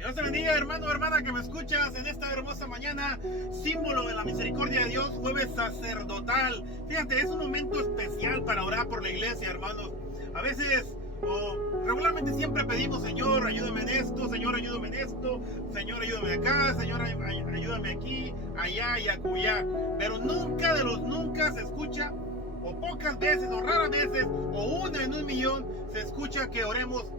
Dios te bendiga, hermano, hermana, que me escuchas en esta hermosa mañana, símbolo de la misericordia de Dios, jueves sacerdotal. Fíjate, es un momento especial para orar por la iglesia, hermanos. A veces, regularmente siempre pedimos, Señor, ayúdame en esto, Señor, ayúdame en esto, Señor, ayúdame acá, Señor, ayúdame aquí, allá y acullá. Pero nunca de los nunca se escucha, o pocas veces, o raras veces, o una en un millón, se escucha que oremos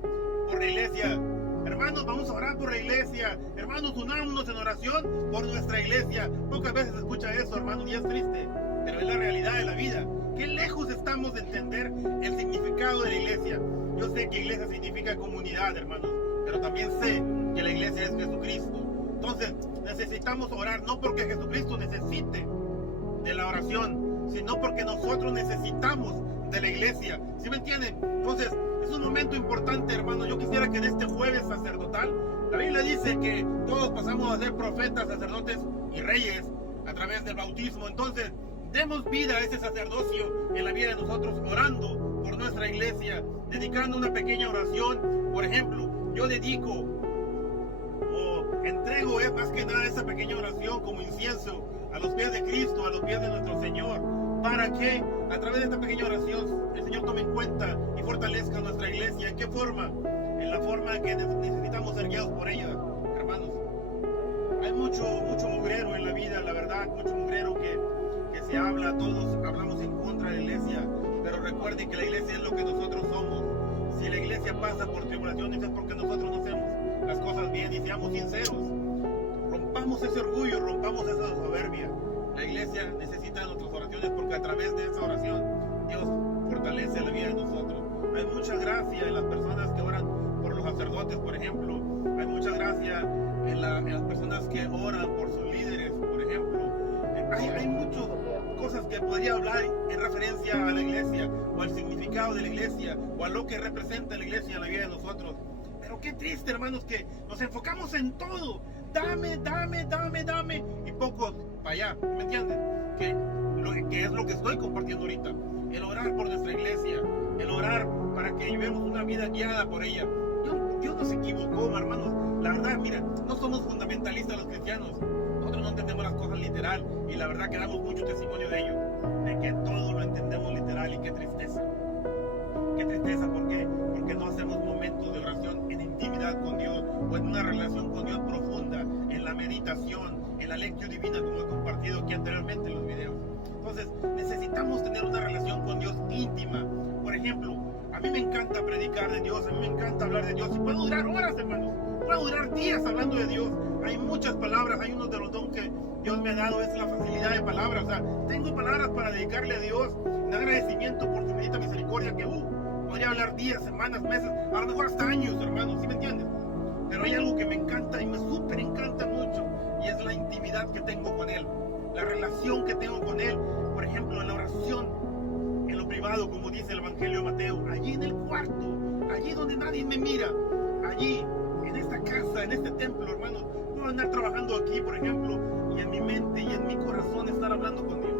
por la iglesia. Hermanos, vamos a orar por la iglesia. Hermanos, unámonos en oración por nuestra iglesia. Pocas veces se escucha eso, hermanos, y es triste, pero es la realidad de la vida. Qué lejos estamos de entender el significado de la iglesia. Yo sé que iglesia significa comunidad, hermanos, pero también sé que la iglesia es Jesucristo. Entonces, necesitamos orar, no porque Jesucristo necesite de la oración, sino porque nosotros necesitamos de la iglesia. ¿Sí me entienden? Entonces, es un momento importante, hermano. Yo quisiera que en este jueves sacerdotal, la Biblia dice que todos pasamos a ser profetas, sacerdotes y reyes a través del bautismo. Entonces, demos vida a ese sacerdocio en la vida de nosotros, orando por nuestra iglesia, dedicando una pequeña oración. Por ejemplo, yo dedico o entrego más que nada esa pequeña oración como incienso a los pies de Cristo, a los pies de nuestro Señor, para que a través de esta pequeña oración el Señor tome en cuenta y fortalezca nuestra iglesia. ¿En qué forma? En la forma que necesitamos ser guiados por ella, hermanos. Hay mucho mugrero en la vida, la verdad, mucho mugrero que se habla, todos hablamos en contra de la iglesia, pero recuerden que la iglesia es lo que nosotros somos. Si la iglesia pasa por tribulaciones es porque nosotros no hacemos las cosas bien, y seamos sinceros. Rompamos ese orgullo, rompamos esa soberbia. La iglesia necesita nuestras oraciones porque a través de esa oración Dios fortalece la vida de nosotros. Hay mucha gracia en las personas que oran por los sacerdotes, por ejemplo. Hay mucha gracia en las personas que oran por sus líderes, por ejemplo. Hay muchas cosas que podría hablar en referencia a la iglesia, o al significado de la iglesia, o a lo que representa la iglesia en la vida de nosotros. Pero qué triste, hermanos, que nos enfocamos en todo. Dame, y pocos para allá, ¿me entienden? Que es lo que estoy compartiendo ahorita. El orar por nuestra iglesia, el orar para que llevemos una vida guiada por ella. Dios no se equivocó, hermanos. La verdad, mira, no somos fundamentalistas los cristianos. Nosotros no entendemos las cosas literal, y la verdad que damos mucho testimonio de ello, de que todo lo entendemos literal. Y qué tristeza. Qué tristeza, ¿por qué? Porque no hacemos momentos de oración en intimidad con Dios, o en una relación con Dios profunda, en la meditación, en la lección divina, como he compartido aquí anteriormente en los videos. Entonces, necesitamos tener una relación con Dios íntima. Por ejemplo, a mí me encanta predicar de Dios, a mí me encanta hablar de Dios, y puedo durar horas, hermanos, puedo durar días hablando de Dios. Hay muchas palabras, hay uno de los dones que Dios me ha dado, es la facilidad de palabras. O sea, tengo palabras para dedicarle a Dios en agradecimiento por su bendita misericordia, que podría hablar días, semanas, meses, a lo mejor hasta años, hermanos, ¿sí me entienden? Pero hay algo que me encanta y me súper encanta mucho, y es la intimidad que tengo con Él, la relación que tengo con Él. Por ejemplo, en la oración, en lo privado, como dice el Evangelio de Mateo, allí en el cuarto, allí donde nadie me mira, allí, en esta casa, en este templo, hermanos, puedo andar trabajando aquí, por ejemplo, y en mi mente y en mi corazón estar hablando con Dios.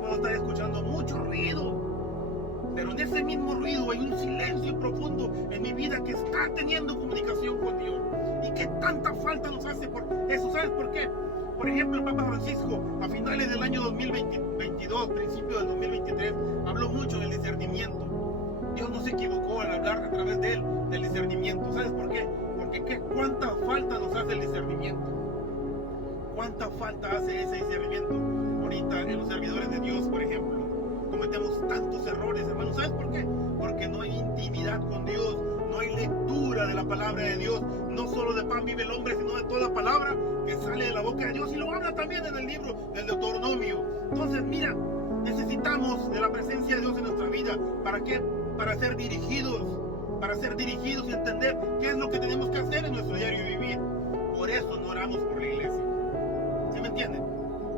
Puedo estar escuchando mucho ruido, pero en ese mismo ruido hay un silencio profundo en mi vida que está teniendo comunicación con Dios. Y que tanta falta nos hace por eso. ¿Sabes por qué? Por ejemplo, el Papa Francisco, a finales del año 2022, principio del 2023, habló mucho del discernimiento. Dios no se equivocó al hablar a través de él del discernimiento. ¿Sabes por qué? Porque cuánta falta nos hace el discernimiento. Cuánta falta hace ese discernimiento. Ahorita en los servidores de Dios, por ejemplo, cometemos tantos errores, hermanos. ¿Sabes por qué? Porque no hay intimidad con Dios, no hay lectura de la palabra de Dios. No solo de pan vive el hombre, sino de toda palabra que sale de la boca de Dios. Y lo habla también en el libro del Deuteronomio. Entonces, mira, necesitamos de la presencia de Dios en nuestra vida. ¿Para qué? Para ser dirigidos y entender qué es lo que tenemos que hacer en nuestro diario vivir. Por eso no oramos por la iglesia. ¿Sí me entienden?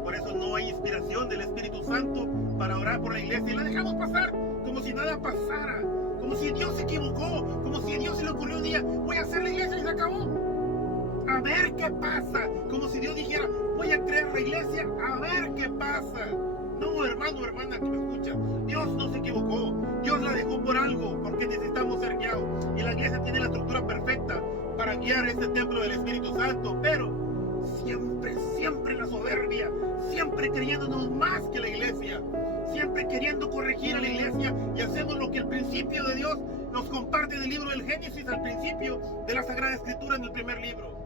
Por eso no hay inspiración del Espíritu Santo para orar por la iglesia, y la dejamos pasar como si nada pasara, como si Dios se equivocó, como si a Dios se le ocurrió un día, voy a hacer la iglesia, y se acabó. A ver qué pasa, como si Dios dijera, voy a crear la iglesia, a ver qué pasa. No, hermano, hermana que me escucha, Dios no se equivocó. Dios la dejó por algo, porque necesitamos ser guiados. Y la iglesia tiene la estructura perfecta para guiar este templo del Espíritu Santo, pero siempre la soberbia, siempre creyéndonos más que la iglesia, siempre queriendo corregir a la iglesia, y hacemos lo que el principio de Dios nos comparte del libro del Génesis al principio de la Sagrada Escritura en el primer libro.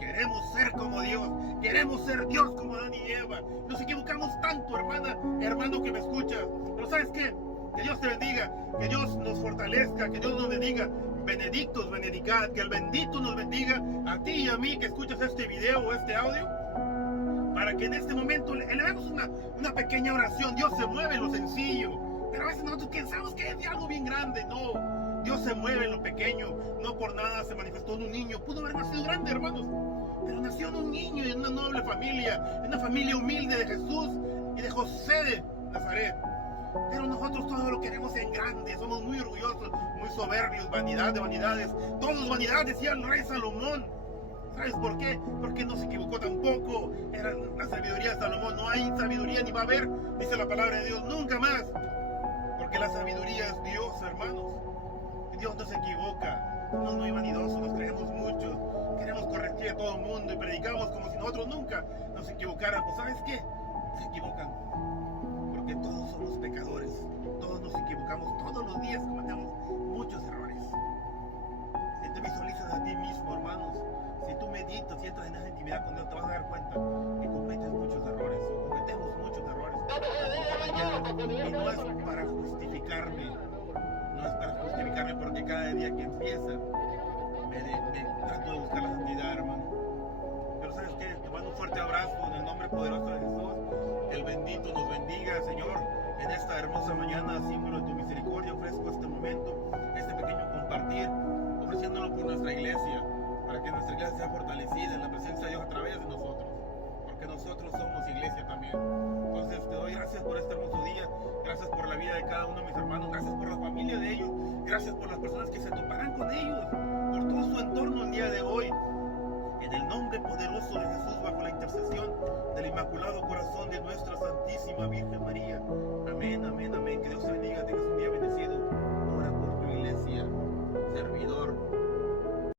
Queremos ser como Dios, queremos ser Dios como Adán y Eva. Nos equivocamos tanto, hermana, hermano que me escuchas. Pero ¿sabes qué? Que Dios te bendiga, que Dios nos fortalezca, que Dios nos bendiga. Benedictus benedicat, que el bendito nos bendiga a ti y a mí que escuchas este video o este audio, para que en este momento elevemos una pequeña oración. Dios se mueve en lo sencillo, pero a veces nosotros pensamos que es algo bien grande. No, Dios se mueve en lo pequeño. No por nada se manifestó en un niño. Pudo haber nacido grande, hermanos, pero nació en un niño, en una noble familia, en una familia humilde de Jesús y de José de Nazaret. Pero nosotros todo lo queremos en grande, somos muy orgullosos, muy soberbios, vanidad de vanidades. Todos vanidad, decía el rey Salomón. ¿Sabes por qué? Porque no se equivocó tampoco. Era la sabiduría de Salomón. No hay sabiduría ni va a haber, dice la palabra de Dios, nunca más. Porque la sabiduría es Dios, hermanos. Dios no se equivoca. Somos muy vanidosos, nos creemos muchos. Queremos corregir a todo el mundo y predicamos como si nosotros nunca nos equivocáramos. ¿Sabes qué? Se equivocan. Porque todos somos pecadores, todos nos equivocamos, todos los días cometemos muchos errores. Si te visualizas a ti mismo, hermanos, si tú meditas y entras en esa intimidad con Dios, te vas a dar cuenta que cometes muchos errores, o cometemos muchos errores. Y no es para justificarme, porque cada día que empieza, me trato de buscar la santidad, hermano. Pero ¿sabes qué? Te mando un fuerte abrazo en el nombre poderoso de Jesús. Que el bendito nos bendiga, Señor, en esta hermosa mañana, símbolo de tu misericordia. Ofrezco este momento, este pequeño compartir, ofreciéndolo por nuestra iglesia, para que nuestra iglesia sea fortalecida en la presencia de Dios a través de nosotros, porque nosotros somos iglesia también. Entonces te doy gracias por este hermoso día, gracias por la vida de cada uno de mis hermanos, gracias por la familia de ellos, gracias por las personas que se toparán con ellos, por todo su entorno el día de hoy. En el nombre poderoso de Jesús, bajo la intercesión del Inmaculado Corazón de nuestra Santísima Virgen María.